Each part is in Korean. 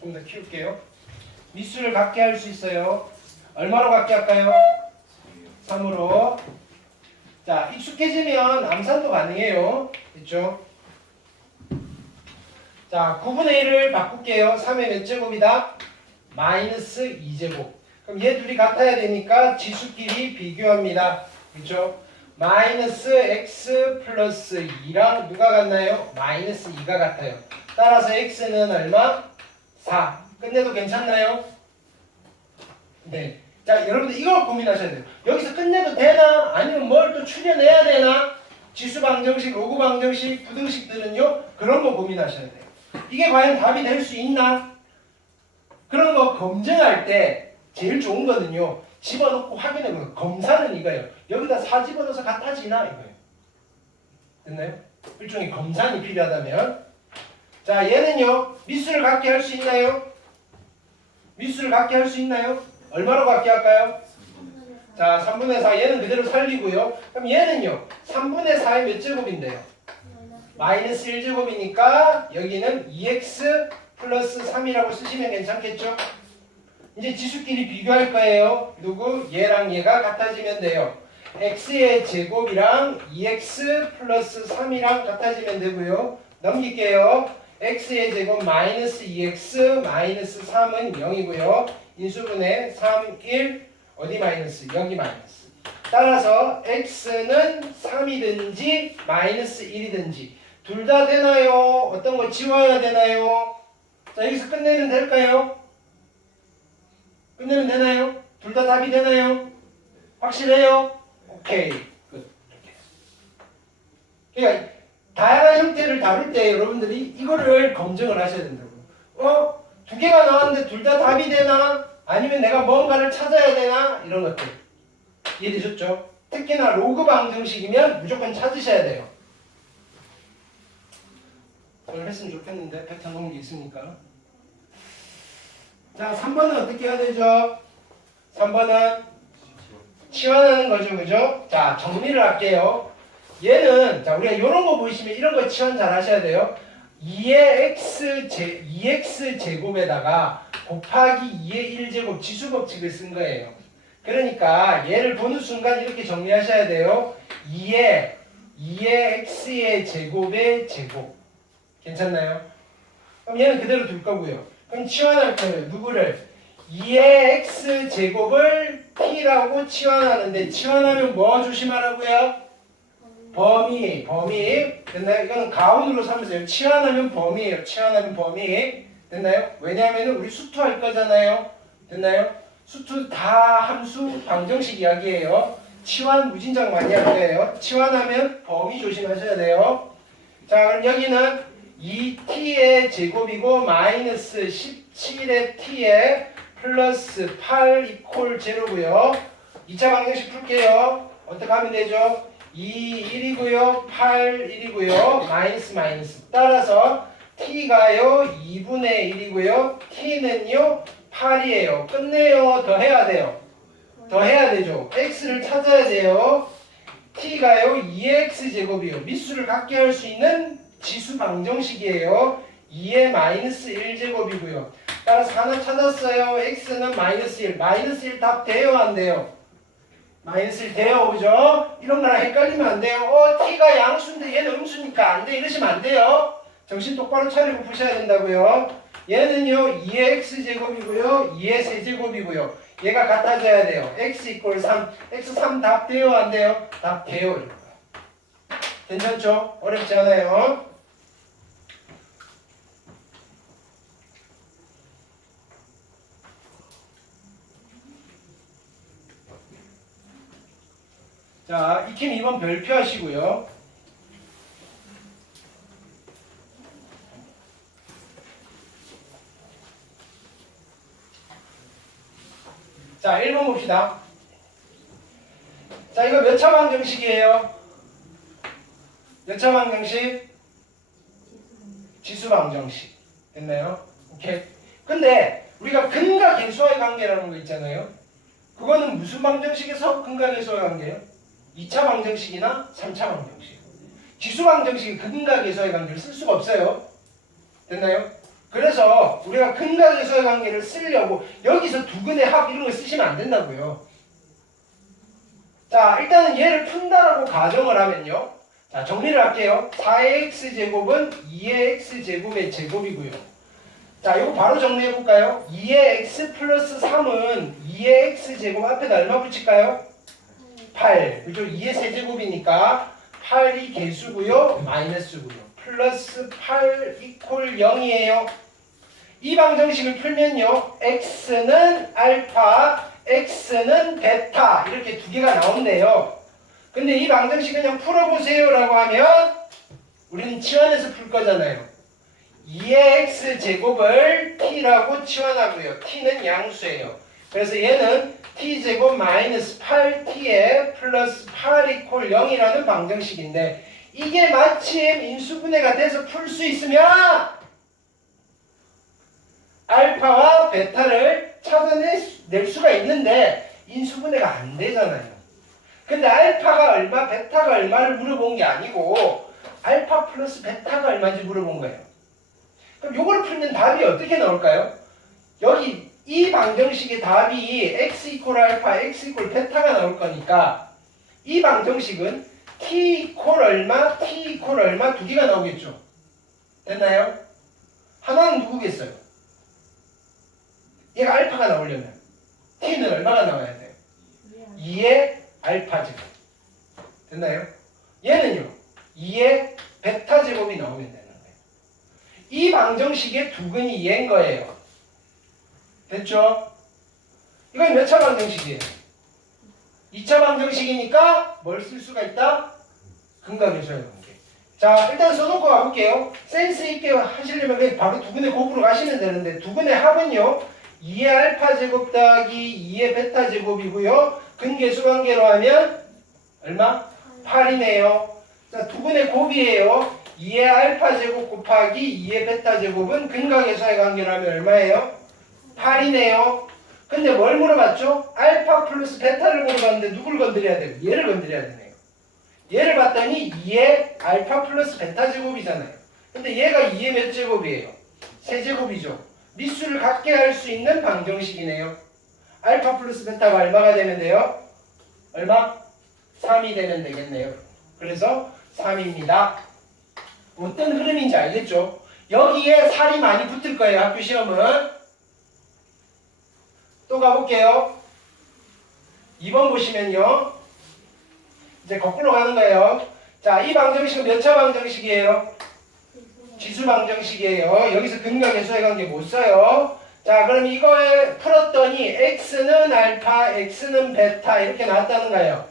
조금 더 키울게요. 미수를 갖게 할 수 있어요. 얼마로 갖게 할까요? 3으로. 자, 익숙해지면 암산도 가능해요. 그렇죠? 자, 9분의 1을 바꿀게요. 3의 몇 제곱이다? 마이너스 2제곱. 그럼 얘 둘이 같아야 되니까 지수끼리 비교합니다. 그렇죠? 마이너스 x 플러스 2랑 누가 같나요? 마이너스 2가 같아요. 따라서 x는 얼마? 4. 끝내도 괜찮나요? 네. 자, 여러분들 이걸 고민하셔야 돼요. 여기서 끝내도 되나? 아니면 뭘 또 추려내야 되나? 지수 방정식, 로그 방정식, 부등식들은요. 그런 거 고민하셔야 돼요. 이게 과연 답이 될 수 있나? 그런 거 검증할 때 제일 좋은 거는요. 집어넣고 확인해 보는 검사는 이거예요. 여기다 4 집어넣어서 같아지나? 이거예요. 됐나요? 일종의 검사는 필요하다면. 자, 얘는요. 미수를 갖게 할 수 있나요? 미수를 갖게 할 수 있나요? 얼마로 갖게 할까요? 자, 3분의 4. 얘는 그대로 살리고요. 그럼 얘는요. 3분의 4의 몇 제곱인데요? 마이너스 1제곱이니까 여기는 2x 플러스 3이라고 쓰시면 괜찮겠죠? 이제 지수끼리 비교할 거예요. 누구? 얘랑 얘가 같아지면 돼요. x의 제곱이랑 2x 플러스 3이랑 같아지면 되고요. 넘길게요. x의 제곱 마이너스 2x 마이너스 3은 0이고요. 인수분해 3, 1 어디 마이너스? 여기 마이너스. 따라서 x는 3이든지 마이너스 1이든지 둘 다 되나요? 어떤 거 지워야 되나요? 자, 여기서 끝내면 될까요? 끝내면 되나요? 둘 다 답이 되나요? 확실해요? 오케이. 끝. 그러니까 다양한 형태를 다룰 때 여러분들이 이거를 검증을 하셔야 된다고. 두 개가 나왔는데 둘 다 답이 되나? 아니면 내가 뭔가를 찾아야 되나? 이런 것들. 이해되셨죠? 특히나 로그 방정식이면 무조건 찾으셔야 돼요. 오늘 했으면 좋겠는데 패턴 놓은 게 있으니까. 자, 3번은 어떻게 해야 되죠? 3번은 치환하는 거죠. 그죠? 자, 정리를 할게요. 얘는 자, 우리가 이런 거 보시면 이런 거 치환 잘 하셔야 돼요. 2x 제곱에다가 곱하기 2의 1제곱 지수 법칙을 쓴 거예요. 그러니까 얘를 보는 순간 이렇게 정리하셔야 돼요. 2의 x의 제곱의 제곱. 괜찮나요? 그럼 얘는 그대로 둘 거고요. 그럼 치환할 거예요. 누구를? 2의 x 제곱을 t라고 치환하는데 치환하면 뭐 조심하라고요? 범위. 됐나요? 이거는 가운으로 삼으세요. 치환하면 범위예요. 치환하면 범위. 됐나요? 왜냐하면 우리 수투할 거잖아요. 됐나요? 수투 다 함수 방정식 이야기예요. 치환 무진장 많이 할 거예요. 치환하면 범위 조심하셔야 돼요. 자, 그럼 여기는 2t의 제곱이고 마이너스 17의 t의 플러스 8 이퀄 제로고요. 2차 방정식 풀게요. 어떻게 하면 되죠? 2, 1이고요. 8, 1이고요. 마이너스. 따라서 t가요. 2분의 1이고요. t는요. 8이에요. 끝내요. 더 해야 돼요. 더 해야 되죠. x를 찾아야 돼요. t가요. 2x 제곱이요. 미수를 갖게 할 수 있는 지수 방정식이에요. 2의 마이너스 1제곱이고요. 따라서 하나 찾았어요. x는 마이너스 1. 마이너스 1 답 돼요? 안 돼요? 마이너스 1 돼요. 그죠? 이런 거랑 헷갈리면 안 돼요. t가 양수인데 얘는 음수니까 안 돼. 이러시면 안 돼요. 정신 똑바로 차리고 푸셔야 된다고요. 얘는요. 2의 x제곱이고요. 2의 세제곱이고요. 얘가 같아져야 돼요. x 이퀄 3. x 3 답 돼요? 안 돼요? 답 돼요. 괜찮죠? 어렵지 않아요. 자, 익힘 2번 별표 하시고요. 자, 1번 봅시다. 자, 이거 몇 차 방정식이에요? 몇 차 방정식? 지수 방정식. 됐나요? 오케이. 근데 우리가 근과 계수와의 관계라는 거 있잖아요. 그거는 무슨 방정식에서 근과 계수와의 관계예요? 2차 방정식이나 3차 방정식. 지수 방정식이 근과 계수와의 관계를 쓸 수가 없어요. 됐나요? 그래서 우리가 근각에서의 관계를 쓰려고 여기서 두근의 합 이런 거 쓰시면 안 된다고요. 자, 일단은 얘를 푼다라고 가정을 하면요. 자, 정리를 할게요. 4의 x제곱은 2의 x제곱의 제곱이고요. 자, 이거 바로 정리해 볼까요? 2의 x 플러스 3은 2의 x제곱 앞에다 얼마 붙일까요? 8. 그죠? 2의 세제곱이니까 8이 개수고요. 마이너스고요. 플러스 8 이퀄 0이에요. 이 방정식을 풀면요. x는 알파, x는 베타 이렇게 두 개가 나온대요. 근데 이 방정식 그냥 풀어보세요 라고 하면 우리는 치환해서 풀 거잖아요. 2의 x제곱을 t라고 치환하고요. t는 양수예요. 그래서 얘는 t제곱 마이너스 8t에 플러스 8 이퀄 0이라는 방정식인데 이게 마침 인수분해가 돼서 풀 수 있으면 알파와 베타를 찾아낼 수가 있는데 인수분해가 안 되잖아요. 근데 알파가 얼마, 베타가 얼마를 물어본 게 아니고 알파 플러스 베타가 얼마인지 물어본 거예요. 그럼 요걸 풀면 답이 어떻게 나올까요? 여기 이 방정식의 답이 x 이퀄 알파, x 이퀄 베타가 나올 거니까 이 방정식은 t 이퀄 얼마, t 이퀄 얼마 두 개가 나오겠죠. 됐나요? 하나는 누구겠어요? 얘가 알파가 나오려면 t는 얼마가 나와야 돼요? 2의 알파 제곱. 됐나요? 얘는요. 2의 베타 제곱이 나오면 되는 거예요. 이 방정식의 두근이 얘인 거예요. 됐죠? 이건 몇 차 방정식이에요? 2차 방정식이니까 뭘 쓸 수가 있다? 근각에서의 관계. 자, 일단 써놓고 가볼게요. 센스 있게 하시려면 그냥 바로 두근의 곱으로 가시면 되는데 두근의 합은요. 2의 알파 제곱 더하기 2의 베타 제곱이고요. 근계수 관계로 하면 얼마? 8이네요. 자, 두근의 곱이에요. 2의 알파 제곱 곱하기 2의 베타 제곱은 근각에서의 관계로 하면 얼마예요? 8이네요. 근데 뭘 물어봤죠? 알파 플러스 베타를 물어봤는데 누굴 건드려야 돼요? 얘를 건드려야 되네요. 얘를 봤더니 2의 알파 플러스 베타 제곱이잖아요. 근데 얘가 2의 몇 제곱이에요? 세제곱이죠. 미수를 갖게 할 수 있는 방정식이네요. 알파 플러스 베타가 얼마가 되면 돼요? 얼마? 3이 되면 되겠네요. 그래서 3입니다. 어떤 흐름인지 알겠죠? 여기에 살이 많이 붙을 거예요. 학교 시험은. 또 가볼게요. 2번 보시면요. 이제 거꾸로 가는 거예요. 자, 이 방정식은 몇 차 방정식이에요? 지수 방정식이에요. 여기서 근각계수의 관계 못 써요. 자, 그럼 이거에 풀었더니 x는 알파, x는 베타 이렇게 나왔다는 거예요.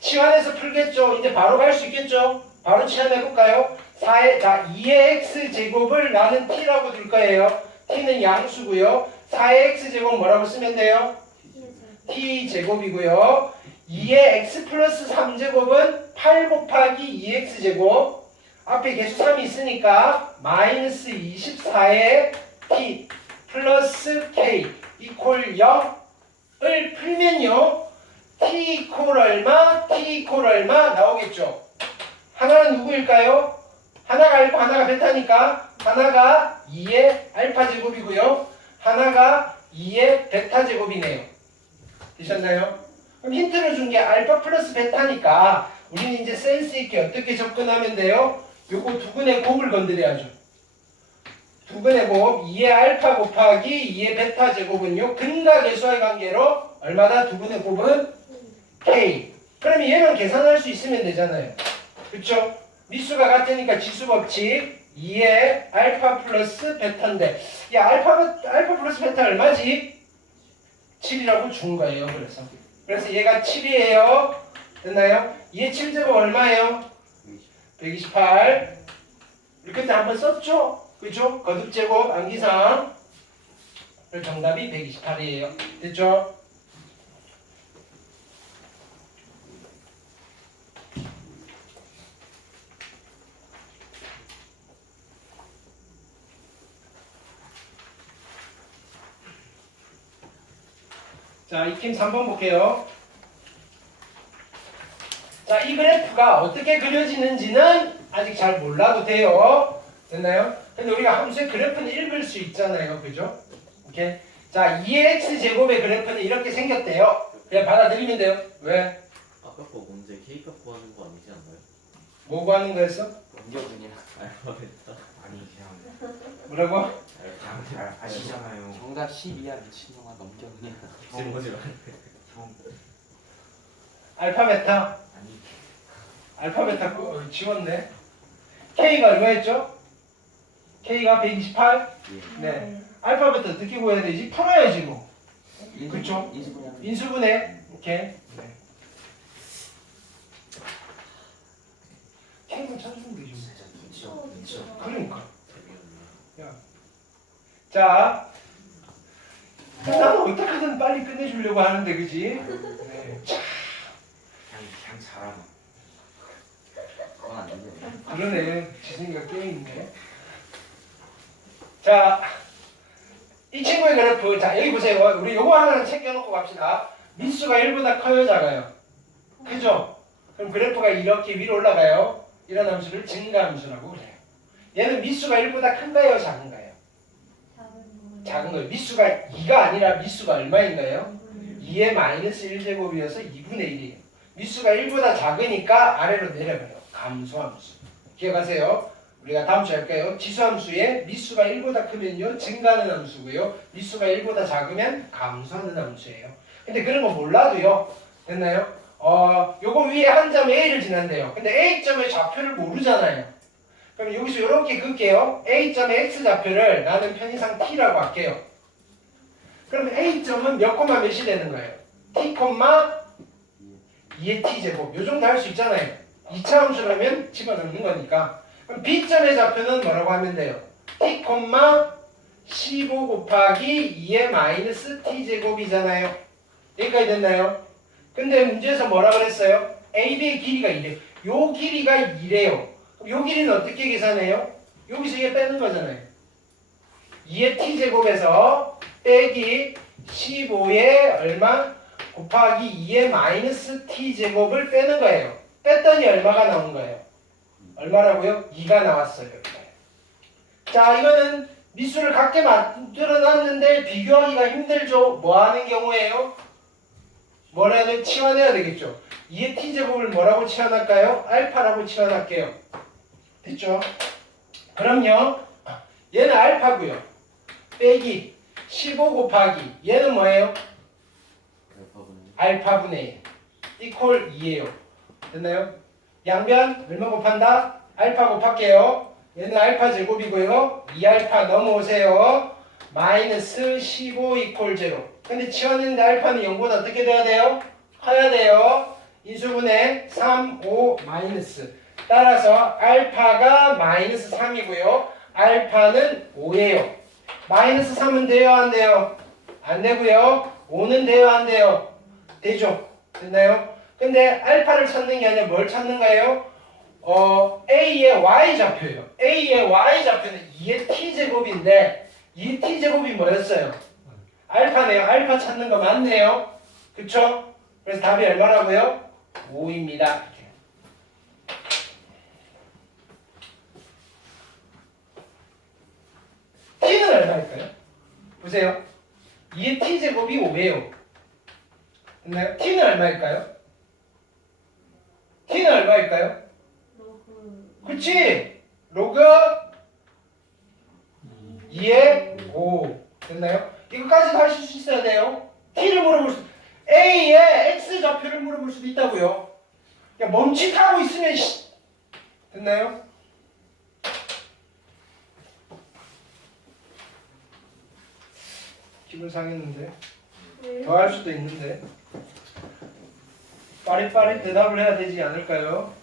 치환해서 풀겠죠. 이제 바로 갈 수 있겠죠. 바로 치환해볼까요? 4의, 자, 2의 x제곱을 나는 t라고 둘 거예요. t는 양수고요. 4의 x제곱 뭐라고 쓰면 돼요? t제곱이고요. 2의 x 플러스 3제곱은 8 곱하기 2x제곱. 앞에 계수 3이 있으니까 마이너스 24의 t 플러스 k 이퀄 0을 풀면요. t 이퀄 얼마, t 이퀄 얼마 나오겠죠. 하나는 누구일까요? 하나가 알파, 하나가 베타니까 하나가 2의 알파 제곱이고요. 하나가 2의 베타 제곱이네요. 되셨나요? 그럼 힌트를 준 게 알파 플러스 베타니까 우리는 이제 센스 있게 어떻게 접근하면 돼요? 요거 두근의 곱을 건드려야죠. 두근의 곱 2의 알파 곱하기 2의 베타 제곱은요. 근각계수의 관계로 얼마다? 두근의 곱은 k. 그러면 얘는 계산할 수 있으면 되잖아요. 그쵸? 미수가 같으니까 지수법칙 2의 알파 플러스 베타인데 야 알파 플러스 베타 얼마지? 7이라고 준 거예요. 그래서 얘가 7이에요. 됐나요? 2의 7제곱 얼마예요? 128. 이렇게 한번 썼죠? 그죠? 거듭제곱 암기상. 정답이 128이에요. 됐죠? 자, 익힘 3번 볼게요. 자, 이 그래프가 어떻게 그려지는지는 아직 잘 몰라도 돼요. 됐나요? 근데 우리가 함수의 그래프는 읽을 수 있잖아요. 그죠? 오케이. 자, 2의 x제곱의 그래프는 이렇게 생겼대요. 그냥 받아들이면 돼요. 왜? 아까 거 문제 K값 구하는 거 아니지 않나요? 뭐 구하는 거였어? 넘겨주냐? 알파벳 아니 그냥 뭐라고? 그냥 잘 아시잖아요. 정답 12야 미친놈아 넘겨 그냥. 질문지 마. 형 알파베타. 아니 알파베타 지웠네. K가 얼마였죠? K가 128? 네. 알파벳 어떻게 구해야 되지? 풀어야지 뭐. 그쵸? 인수분해. 인수분해. 오케이. 네. K만 찾으면 되죠. 진짜 눈치요. 그러니까. 재미없네. 자, 나는 어떻게든 빨리 끝내주려고 하는데, 그지? 네. 그냥 잘하나. 그건 안 되지. 그러네. 지승이가 게임이네. 자, 이 친구의 그래프. 자, 여기 보세요. 우리 요거 하나는 챙겨놓고 갑시다. 미수가 1보다 커요, 작아요? 크죠? 그럼 그래프가 이렇게 위로 올라가요. 이런 함수를 증가함수라고 그래요. 얘는 미수가 1보다 큰가요, 작은가요? 작은 거예요. 미수가 2가 아니라 미수가 얼마인가요? 2의 마이너스 1제곱이어서 2분의 1이에요. 미수가 1보다 작으니까 아래로 내려가요. 감소함수. 기억하세요. 우리가 다음 주에 할까요? 지수함수에 미수가 1보다 크면요 증가하는 함수고요. 미수가 1보다 작으면 감소하는 함수예요. 근데 그런 거 몰라도요. 됐나요? 요거 위에 한 점 A를 지난대요. 근데 A점의 좌표를 모르잖아요. 그럼 여기서 이렇게 긋게요. A점의 X좌표를 나는 편의상 T라고 할게요. 그럼 A점은 몇 콤마 몇이 되는 거예요? T 콤마 2의 T제곱. 요 정도 할 수 있잖아요. 2차 함수라면 집어넣는 거니까. 그럼 B점의 좌표는 뭐라고 하면 돼요? T 콤마 15 곱하기 2의 마이너스 T제곱이잖아요. 여기까지 됐나요? 근데 문제에서 뭐라 그랬어요? AB의 길이가 2래요. 요 길이가 2래요. 그럼 요 길이는 어떻게 계산해요? 여기서 얘 빼는 거잖아요. 2의 t제곱에서 빼기 15의 얼마? 곱하기 2의 마이너스 t제곱을 빼는 거예요. 뺐더니 얼마가 나온 거예요? 얼마라고요? 2가 나왔어요. 자, 이거는 미수를 각게 만들어놨는데 비교하기가 힘들죠. 뭐 하는 경우에요? 뭐라 해야 돼? 치환해야 되겠죠. 2의 t제곱을 뭐라고 치환할까요? 알파라고 치환할게요. 됐죠? 그럼요. 얘는 알파고요. 빼기 15 곱하기 얘는 뭐예요? 알파분의 1 이퀄 2예요. 됐나요? 양변 얼마 곱한다? 알파 곱할게요. 얘는 알파 제곱이고요. 2알파 넘어오세요. 마이너스 15 이퀄 0. 근데 치웠는데 알파는 0보다 어떻게 돼야 돼요? 커야 돼요. 인수분해 3, 5 마이너스. 따라서 알파가 마이너스 3이고요. 알파는 5예요. 마이너스 3은 돼요? 안 돼요? 안 되고요. 5는 돼요? 안 돼요? 되죠? 됐나요? 근데 알파를 찾는 게 아니라 뭘 찾는 거예요? A의 Y좌표예요. A의 Y좌표는 2의 T제곱인데 이 T제곱이 뭐였어요? 알파네요. 알파 찾는 거 맞네요. 그쵸? 그래서 답이 얼마라고요? 5입니다. T는 얼마일까요? 보세요. 2의 T제곱이 5예요. 됐나요? T는 얼마일까요? T는 얼마일까요? 그치? 로그 2의 5. 됐나요? 이거까지도 하실 수 있어야 돼요. T를 물어볼 수, A의 X좌표를 물어볼 수도 있다고요. 야, 멈칫하고 있으면, 됐나요? 기분 상했는데. 더 할 수도 있는데. 빠릿빠릿 대답을 해야 되지 않을까요?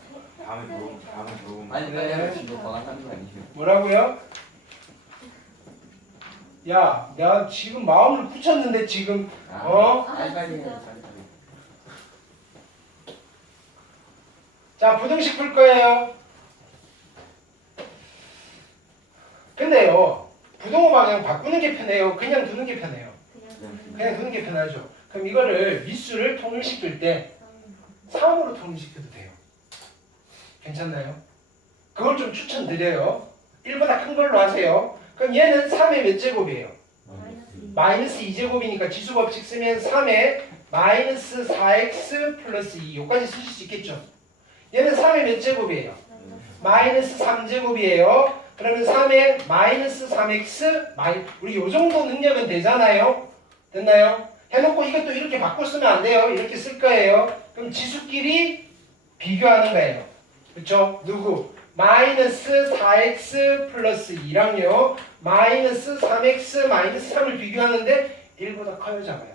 다음에 물어보면 아니 네. 빨리 지금 방학하는 거 아니에요? 뭐라고요? 야, 내가 지금 마음을 굳혔는데 지금 빨리 해요. 자, 부등식 풀 거예요. 근데요, 부동호 방향 바꾸는 게 편해요? 그냥 두는 게 편해요? 그냥 두는 게 편하죠. 그럼 이거를 미수를 통일시킬 때 3으로 통일시켜도 돼요. 괜찮나요? 그걸 좀 추천드려요. 1보다 큰 걸로 하세요. 그럼 얘는 3의 몇 제곱이에요? 마이너스 마이너스 2제곱이니까 지수법칙 쓰면 3의 마이너스 4x 플러스 2 요까지 쓰실 수 있겠죠. 얘는 3의 몇 제곱이에요? 마이너스 3제곱이에요. 그러면 3의 마이너스 3x 우리 요 정도 능력은 되잖아요. 됐나요? 해놓고 이것도 이렇게 바꿔 쓰면 안 돼요. 이렇게 쓸 거예요. 그럼 지수끼리 비교하는 거예요. 그렇죠? 누구? 마이너스 4x 플러스 2랑요 마이너스 3x 마이너스 3을 비교하는데 1보다 커요 작아요?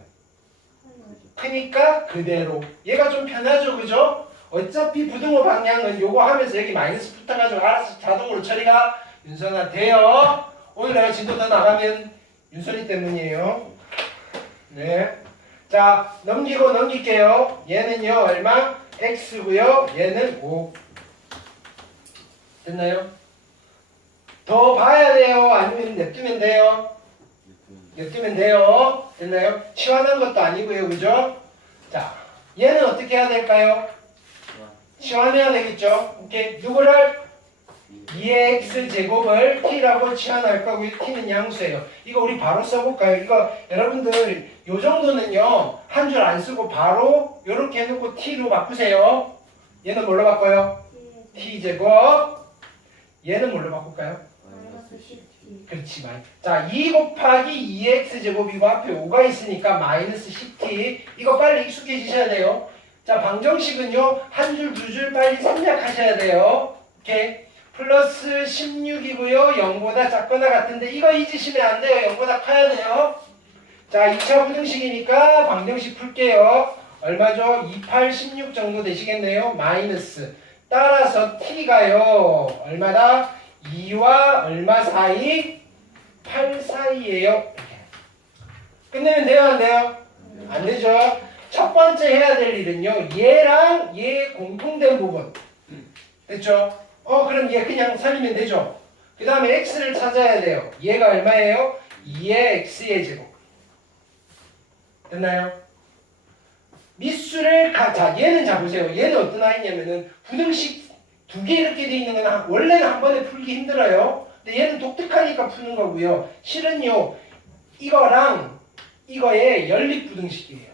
크니까 그대로 얘가 좀 편하죠 그죠? 어차피 부등호 방향은 요거 하면서 여기 마이너스 붙어가지고 알아서 자동으로 처리가 윤선아 돼요. 오늘 내가 진도 더 나가면 윤선이 때문이에요. 네. 자 넘길게요. 얘는요 얼마? x고요 얘는 5 됐나요? 더 봐야 돼요? 아니면 냅두면 돼요? 냅두면 돼요. 됐나요? 치환한 것도 아니고요. 그죠? 자, 얘는 어떻게 해야 될까요? 치환해야 되겠죠? 오케이. 누구를? 2x 제곱을 t라고 치환할 거고요. t는 양수예요. 이거 우리 바로 써볼까요? 이거 여러분들 요 정도는요. 한 줄 안 쓰고 바로 요렇게 해놓고 t로 바꾸세요. 얘는 뭘로 바꿔요? t 제곱. 얘는 뭘로 바꿀까요? 마이너스 10t. 그렇지. 자, 2 곱하기 2x 제곱이고 앞에 5가 있으니까 마이너스 10t. 이거 빨리 익숙해지셔야 돼요. 자, 방정식은요. 한 줄, 두 줄 빨리 생략하셔야 돼요. 오케이. 플러스 16이고요. 0보다 작거나 같은데 이거 잊으시면 안 돼요. 0보다 커야 돼요. 자, 2차 부등식이니까 방정식 풀게요. 얼마죠? 28, 16 정도 되시겠네요. 마이너스. 따라서 t가요. 얼마다? 2와 얼마 사이? 8 사이예요. 끝내면 돼요? 안 돼요? 안 되죠. 첫 번째 해야 될 일은요. 얘랑 얘 공통된 부분. 됐죠? 그럼 얘 그냥 살리면 되죠. 그 다음에 x를 찾아야 돼요. 얘가 얼마예요? 2의 x의 제곱. 됐나요? 미수를 자 얘는 잡으세요. 얘는 어떤 아이냐면은 부등식 두 개 이렇게 돼 있는 건 원래는 한 번에 풀기 힘들어요. 근데 얘는 독특하니까 푸는 거고요. 실은요 이거랑 이거의 연립부등식이에요.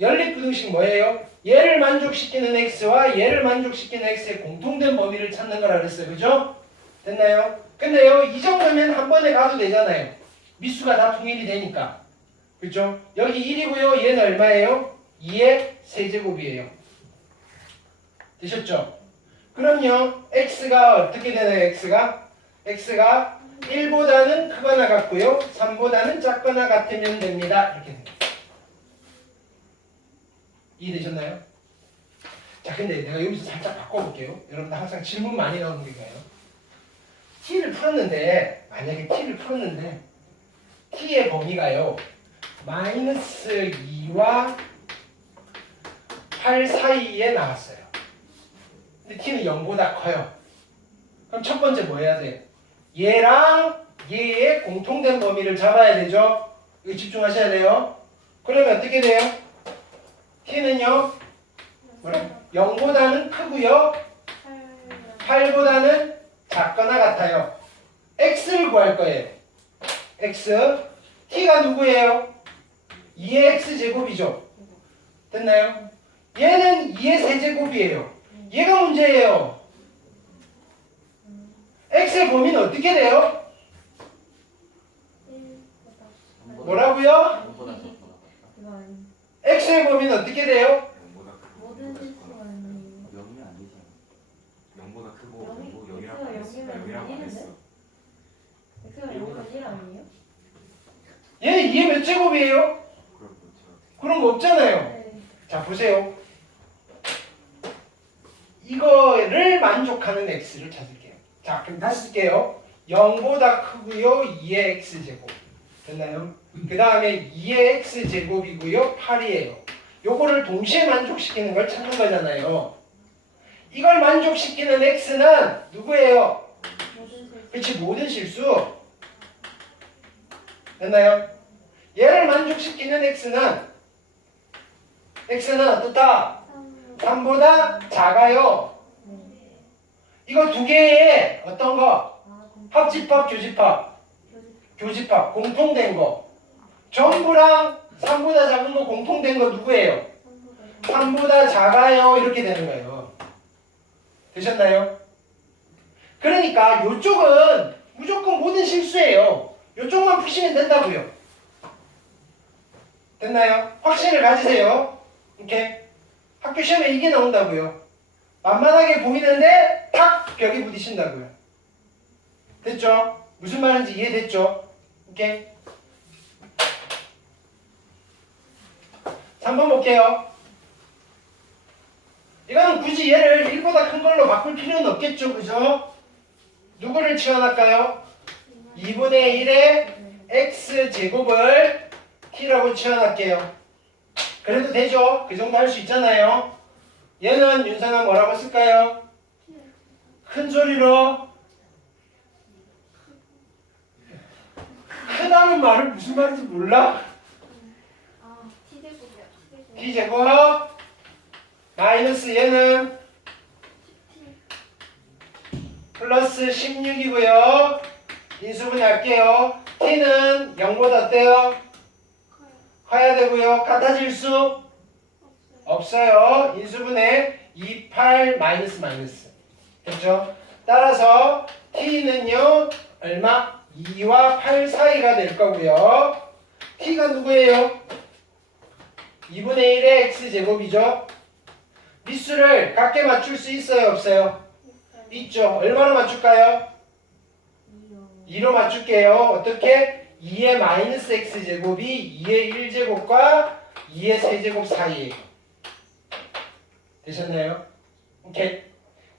연립부등식 뭐예요? 얘를 만족시키는 x와 얘를 만족시키는 x의 공통된 범위를 찾는 거라 그랬어요. 그죠? 됐나요? 근데요 이 정도면 한 번에 가도 되잖아요. 미수가 다 통일이 되니까. 그죠? 여기 1이고요. 얘는 얼마예요? 2의 세제곱이에요. 되셨죠? 그럼요. x가 어떻게 되나요? x가 1보다는 크거나 같고요. 3보다는 작거나 같으면 됩니다. 이렇게 됩니다. 이해되셨나요? 자, 근데 내가 여기서 살짝 바꿔볼게요. 여러분들 항상 질문 많이 나오는 게 뭐예요? t를 풀었는데 t의 범위가요. 마이너스 2와 8 사이에 나왔어요. 근데 t는 0보다 커요. 그럼 첫 번째 뭐 해야 돼? 얘랑 얘의 공통된 범위를 잡아야 되죠? 이거 집중하셔야 돼요. 그러면 어떻게 돼요? t는요? 0보다는 크고요. 8보다는 작거나 같아요. x를 구할 거예요. x. t가 누구예요? 2의 x제곱이죠. 됐나요? 얘는 2의 세제곱이에요. 얘가 문제예요. x의 범위는 어떻게 돼요? 뭐라고요? x의 범위는 어떻게 돼요? 0보다 크고 모든 실수가 아니에요. 0이면 안 되잖아. 0보다 크고 영이- 0이랑 X가 안 했어. 0이면 0이랑 안 이는데? 했어. x가 0이면 1 아니에요? 얘는 2의 몇 제곱이에요? 그럼 제가 그런 거 없잖아요. 네. 자, 보세요. 이거를 만족하는 x를 찾을게요. 자, 그럼 다시 쓸게요. 0보다 크고요. 2의 x제곱. 됐나요? 그 다음에 2의 x제곱이고요. 8이에요. 요거를 동시에 만족시키는 걸 찾는 거잖아요. 이걸 만족시키는 x는 누구예요? 모든 실수. 그렇지, 모든 실수. 됐나요? 얘를 만족시키는 x는 어떻다? 3보다 작아요. 네. 이거 두 개의 어떤 거? 아, 그럼 합집합, 교집합, 교집합, 공통된 거. 전부랑 3보다 작은 거 공통된 거 누구예요? 3보다 작아요. 이렇게 되는 거예요. 되셨나요? 그러니까 요쪽은 무조건 모든 실수예요. 요쪽만 푸시면 된다고요. 됐나요? 확신을 가지세요. 이렇게 학교 시험에 이게 나온다고요. 만만하게 보이는데 탁 벽에 부딪힌다고요. 됐죠? 무슨 말인지 이해됐죠? 오케이. 3번 볼게요. 이거는 굳이 얘를 1보다 큰 걸로 바꿀 필요는 없겠죠, 그죠? 누구를 치환할까요? 2분의 1의 x제곱을 t라고 치환할게요. 그래도 되죠? 그 정도 할 수 있잖아요. 얘는 윤상아 뭐라고 쓸까요? 큰 소리로 크다는 말을 무슨 말인지 몰라? 아, t제곱이야. t제곱 마이너스 얘는 플러스 16이고요. 인수분해 할게요. t는 0보다 어때요? 커야 되고요. 같아질 수 없어요. 인수분해 28 마이너스 마이너스. 됐죠? 따라서 t는요 얼마? 2와 8 사이가 될 거고요. t가 누구예요? 2분의 1의 x제곱이죠. 미수를 같게 맞출 수 있어요? 없어요? 있죠. 얼마로 맞출까요? 2로 맞출게요. 어떻게? 2의 마이너스 x제곱이 2의 1제곱과 2의 세제곱 사이에요. 되셨나요? 오케이.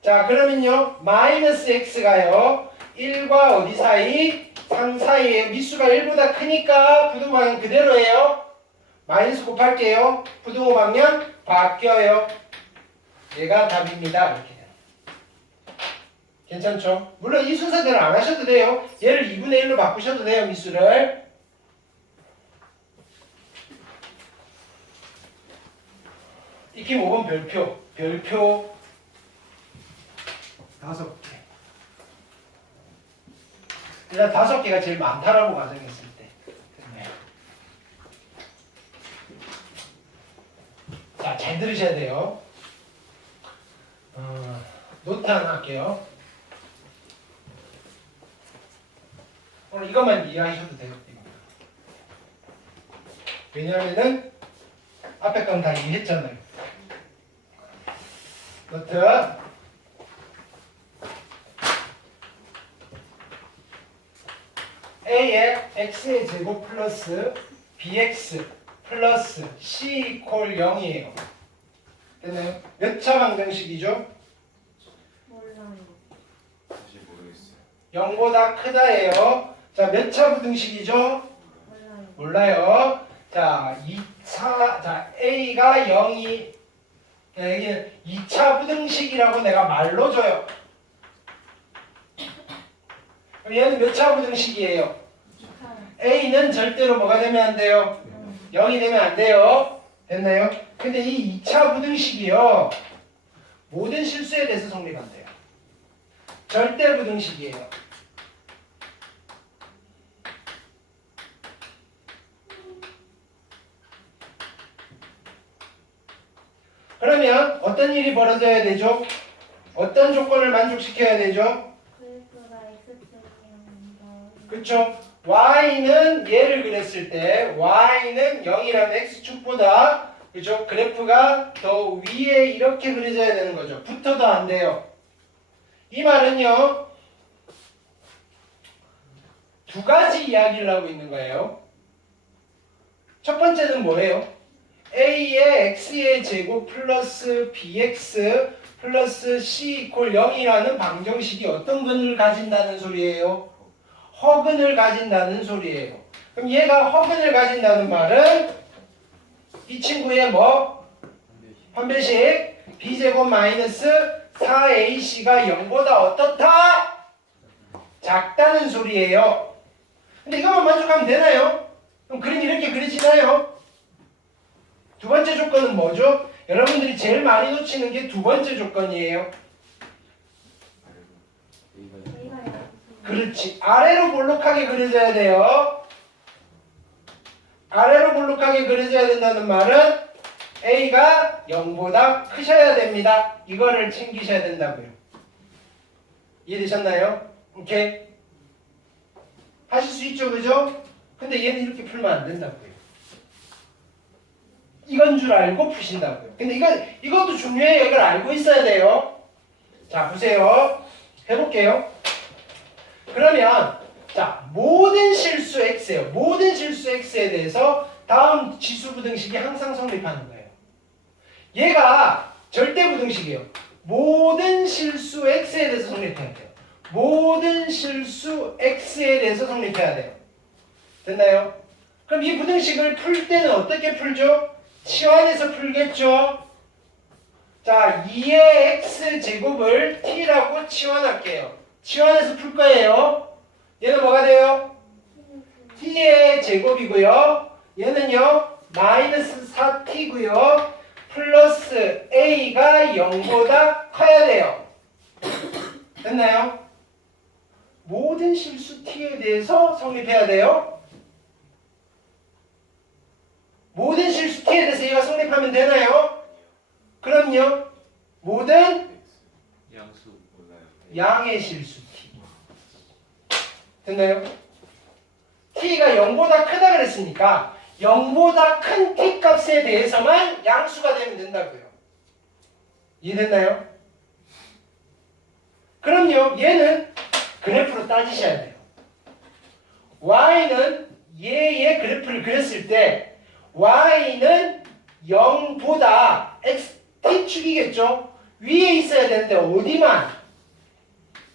자, 그러면요. 마이너스 x가요. 1과 어디 사이? 3 사이에요. 미수가 1보다 크니까 부등호방향 그대로예요. 마이너스 곱할게요. 부등호방향 바뀌어요. 얘가 답입니다. 이렇게 돼요. 괜찮죠? 물론 이 순서대로 안 하셔도 돼요. 얘를 2분의 1로 바꾸셔도 돼요. 미수를. 익힘 5번 별표. 별표 5개. 일단 5개가 제일 많다라고 가정했을 때. 됐네요. 자, 잘 들으셔야 돼요. 노트 하나 할게요. 오늘 이것만 이해하셔도 돼요. 왜냐하면은 앞에 건 다 이해했잖아요. 노트. a의 x의 제곱 플러스 bx 플러스 c 이퀄 0이에요. 됐나요? 몇 차 방정식이죠? 몰라요. 사실 모르겠어요. 0보다 크다예요. 자, 몇 차 부등식이죠? 몰라요. 몰라요. 자, 2차, 자, a가 0이, 여기는 2차 부등식이라고 내가 말로 줘요. 그럼 얘는 몇 차 부등식이에요? a는 절대로 뭐가 되면 안 돼요? 0이 되면 안 돼요. 됐나요? 근데 이 2차 부등식이요. 모든 실수에 대해서 성립 안 돼요. 절대 부등식이에요. 그러면 어떤 일이 벌어져야 되죠? 어떤 조건을 만족시켜야 되죠? 그래프가 x축이랑 그쵸? y는 얘를 그렸을 때 y는 0이라는 x축보다 그죠? 그래프가 더 위에 이렇게 그려져야 되는 거죠. 붙어도 안 돼요. 이 말은요. 두 가지 이야기를 하고 있는 거예요. 첫 번째는 뭐예요? a의 x의 제곱 플러스 bx 플러스 c 이퀄 0이라는 방정식이 어떤 근을 가진다는 소리예요? 허근을 가진다는 소리예요. 그럼 얘가 허근을 가진다는 말은 이 친구의 뭐? 판별식 b제곱 마이너스 4ac가 0보다 어떻다? 작다는 소리예요. 근데 이것만 만족하면 되나요? 그럼 그림이 이렇게 그려지나요? 두 번째 조건은 뭐죠? 여러분들이 제일 많이 놓치는 게 두 번째 조건이에요. A가 그렇지. 아래로 볼록하게 그려져야 돼요. 아래로 볼록하게 그려져야 된다는 말은 A가 0보다 크셔야 됩니다. 이거를 챙기셔야 된다고요. 이해되셨나요? 오케이? 하실 수 있죠, 그죠? 근데 얘는 이렇게 풀면 안 된다고요. 이건 줄 알고 푸신다고요. 근데 이것도 중요해요. 이걸 알고 있어야 돼요. 자, 보세요. 해볼게요. 그러면 자, 모든 실수 x예요. 모든 실수 x에 대해서 다음 지수부등식이 항상 성립하는 거예요. 얘가 절대부등식이에요. 모든 실수 x에 대해서 성립해야 돼요. 모든 실수 x에 대해서 성립해야 돼요. 됐나요? 그럼 이 부등식을 풀 때는 어떻게 풀죠? 치환해서 풀겠죠? 자, 2의 x제곱을 t라고 치환할게요. 치환해서 풀 거예요. 얘는 뭐가 돼요? t의 제곱이고요. 얘는요, 마이너스 4t고요. 플러스 a가 0보다 커야 돼요. 됐나요? 모든 실수 t에 대해서 성립해야 돼요. 모든 실수 t에 대해서 얘가 성립하면 되나요? 그럼요. 모든 양수 몰라요. 양의 실수 t. 됐나요? t가 0보다 크다 그랬으니까 0보다 큰 t 값에 대해서만 양수가 되면 된다고요. 이해됐나요? 그럼요. 얘는 그래프로 따지셔야 돼요. y는 얘의 그래프를 그렸을 때 y는 0보다 t축이겠죠? 위에 있어야 되는데 어디만?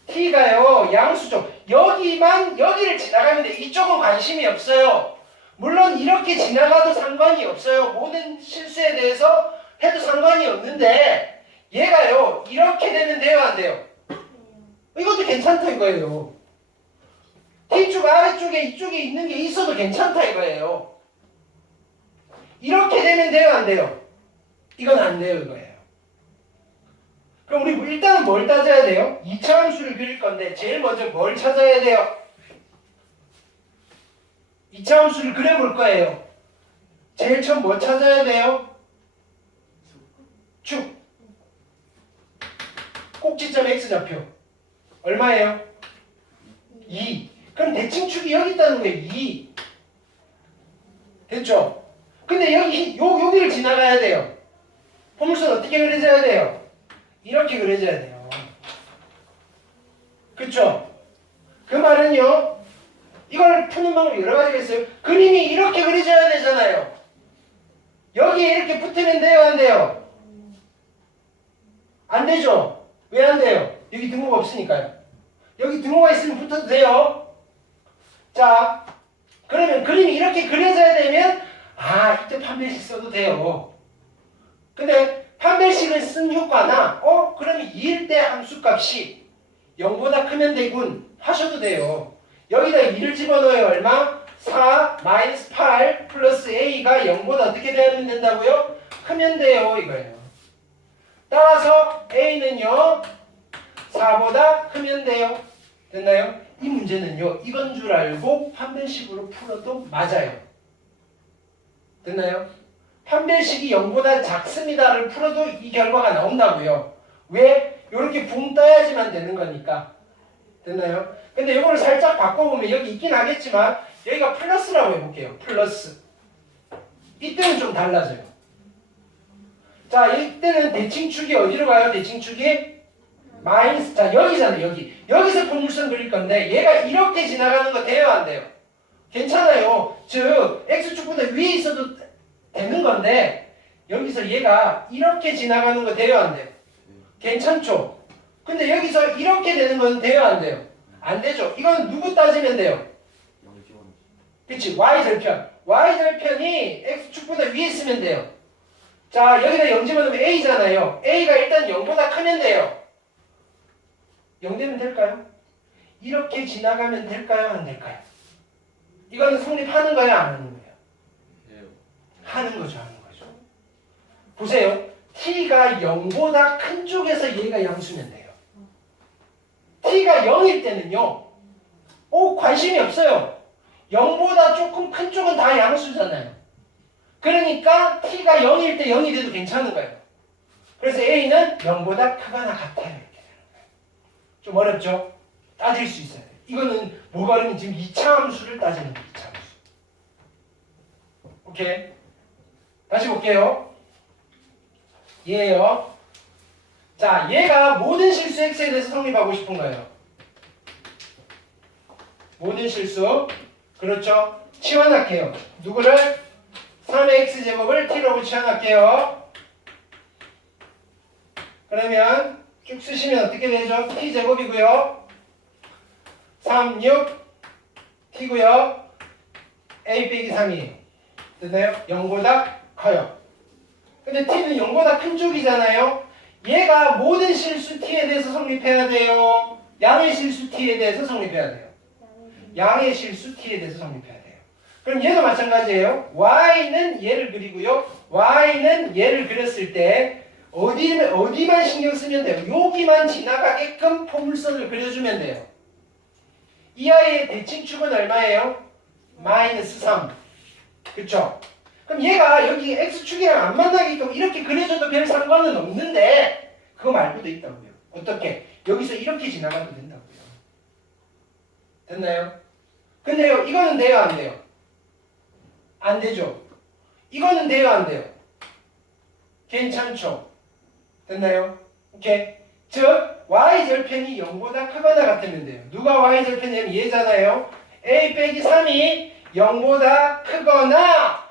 t가요 양수죠. 여기를 지나가면 돼. 이쪽은 관심이 없어요. 물론 이렇게 지나가도 상관이 없어요. 모든 실수에 대해서 해도 상관이 없는데 얘가요 이렇게 되면 돼요, 안 돼요? 이것도 괜찮다 이거예요. T축 아래쪽에 이쪽에 있는 게 있어도 괜찮다 이거예요. 이렇게 되면 돼요, 안 돼요? 이건 안 돼요 이거예요. 그럼 우리 일단은 뭘 따져야 돼요? 2차 함수를 그릴 건데 제일 먼저 뭘 찾아야 돼요? 2차 함수를 그려볼 거예요. 제일 처음 뭐 찾아야 돼요? 축. 꼭지점 x좌표. 얼마예요? 2. 그럼 대칭축이 여기 있다는 거예요. 2. 됐죠? 근데 여기를 지나가야 돼요. 포물선 어떻게 그려져야 돼요? 이렇게 그려져야 돼요. 그쵸? 그 말은요, 이걸 푸는 방법이 여러 가지가 있어요. 그림이 이렇게 그려져야 되잖아요. 여기에 이렇게 붙으면 돼요, 안 돼요? 안 되죠? 왜 안 돼요? 여기 등호가 없으니까요. 여기 등호가 있으면 붙어도 돼요. 자, 그러면 그림이 이렇게 그려져야 되면 이때 판별식 써도 돼요. 근데 판별식을 쓴 효과나 그러면 2일 때 함수값이 0보다 크면 되군 하셔도 돼요. 여기다 2를 집어넣어요. 얼마? 4 마이너스 8 플러스 a가 0보다 어떻게 되면 된다고요? 크면 돼요 이거예요. 따라서 a는요 4보다 크면 돼요. 됐나요? 이 문제는요 이건 줄 알고 판별식으로 풀어도 맞아요. 됐나요? 판별식이 0보다 작습니다를 풀어도 이 결과가 나온다고요. 왜? 이렇게 붕 떠야지만 되는 거니까. 됐나요? 근데 이거를 살짝 바꿔보면 여기 있긴 하겠지만 여기가 플러스라고 해볼게요. 플러스. 이때는 좀 달라져요. 자, 이때는 대칭축이 어디로 가요? 대칭축이 마이너스. 자, 여기잖아요. 여기서 포물선 그릴 건데 얘가 이렇게 지나가는 거 돼요, 안 돼요? 괜찮아요. 즉 x축보다 위에 있어도 되는 건데 여기서 얘가 이렇게 지나가는 거 돼요, 안 돼요? 괜찮죠? 근데 여기서 이렇게 되는 건 돼요, 안 돼요? 안 되죠. 이건 누구 따지면 돼요? 그치, y절편. y절편이 x축보다 위에 있으면 돼요. 자, 여기다 0 집어넣으면 a잖아요. a가 일단 0보다 크면 돼요. 0 되면 될까요? 이렇게 지나가면 될까요, 안 될까요? 이거는 성립하는 거예요, 안 하는 거예요? 하는 거죠, 하는 거죠. 보세요. t가 0보다 큰 쪽에서 얘가 양수면 돼요. t가 0일 때는요. 관심이 없어요. 0보다 조금 큰 쪽은 다 양수잖아요. 그러니까 t가 0일 때 0이 돼도 괜찮은 거예요. 그래서 a는 0보다 크거나 같아요. 이렇게 되는 거예요. 좀 어렵죠? 따질 수 있어요. 이거는 뭐가 어려면 지금 2차 함수를 따지는 거예요. 2차 함수. 오케이. 다시 볼게요. 얘예요. 자, 얘가 모든 실수 x에 대해서 성립하고 싶은 거예요. 모든 실수. 그렇죠? 치환할게요. 누구를? 3의 x제곱을 t로 치환할게요. 그러면 쭉 쓰시면 어떻게 되죠? t제곱이고요. 3, 6 t고요. a 빼기 3이 됐나요? 0보다 커요. 근데 t는 0보다 큰 쪽이잖아요. 얘가 모든 실수 t에 대해서 성립해야 돼요. 양의 실수 t에 대해서 성립해야 돼요. 양의 실수 t에 대해서 성립해야 돼요. 그럼 얘도 마찬가지예요. y는 얘를 그리고요. y는 얘를 그렸을 때 어디만 신경 쓰면 돼요. 여기만 지나가게끔 포물선을 그려주면 돼요. 이 아이의 대칭축은 얼마예요? 마이너스 3. 그쵸? 그럼 얘가 여기 x축이랑 안 만나게끔 이렇게 그려줘도 별 상관은 없는데 그거 말고도 있다고요. 어떻게? 여기서 이렇게 지나가도 된다고요. 됐나요? 근데요, 이거는 돼요, 안 돼요? 안 되죠? 이거는 돼요, 안 돼요? 괜찮죠? 됐나요? 오케이. 즉, y절편이 0보다 크거나 같으면 돼요. 누가 y절편이냐면 얘잖아요. a 빼기 3이 0보다 크거나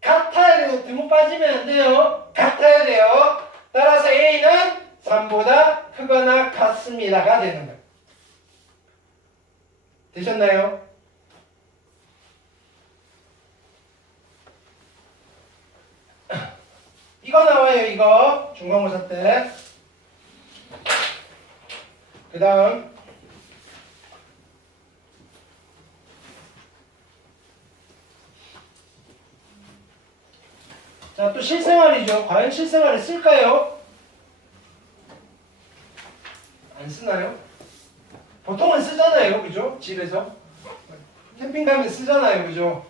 같아야 돼요. 등호 빠지면 안 돼요. 같아야 돼요. 따라서 a는 3보다 크거나 같습니다가 되는 거예요. 되셨나요? 이거 나와요. 이거 중간고사 때. 그 다음 자, 또 실생활이죠. 과연 실생활에 쓸까요? 안 쓰나요? 보통은 쓰잖아요. 그죠? 집에서 캠핑 가면 쓰잖아요. 그죠?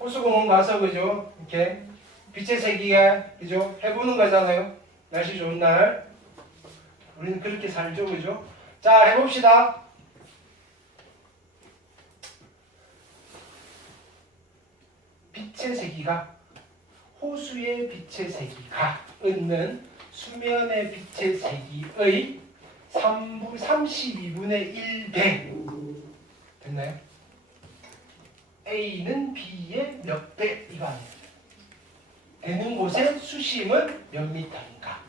호수공원 가서 그죠? 이렇게 빛의 세기가 그죠? 해보는 거잖아요. 날씨 좋은 날 우리는 그렇게 살죠. 그죠? 자, 해봅시다. 빛의 세기가 호수의 빛의 세기가 있는 수면의 빛의 세기의 32분의 1배 됐나요? A는 B의 몇 배? 이거 아니에요. 되는 곳의 수심은 몇 미터인가?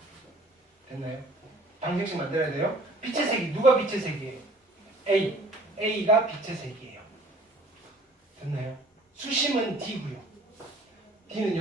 됐나요? 방정식 만들어야 돼요. 빛의 세기, 누가 빛의 세기예요? A. A가 빛의 세기예요. 됐나요? 수심은 D고요. D는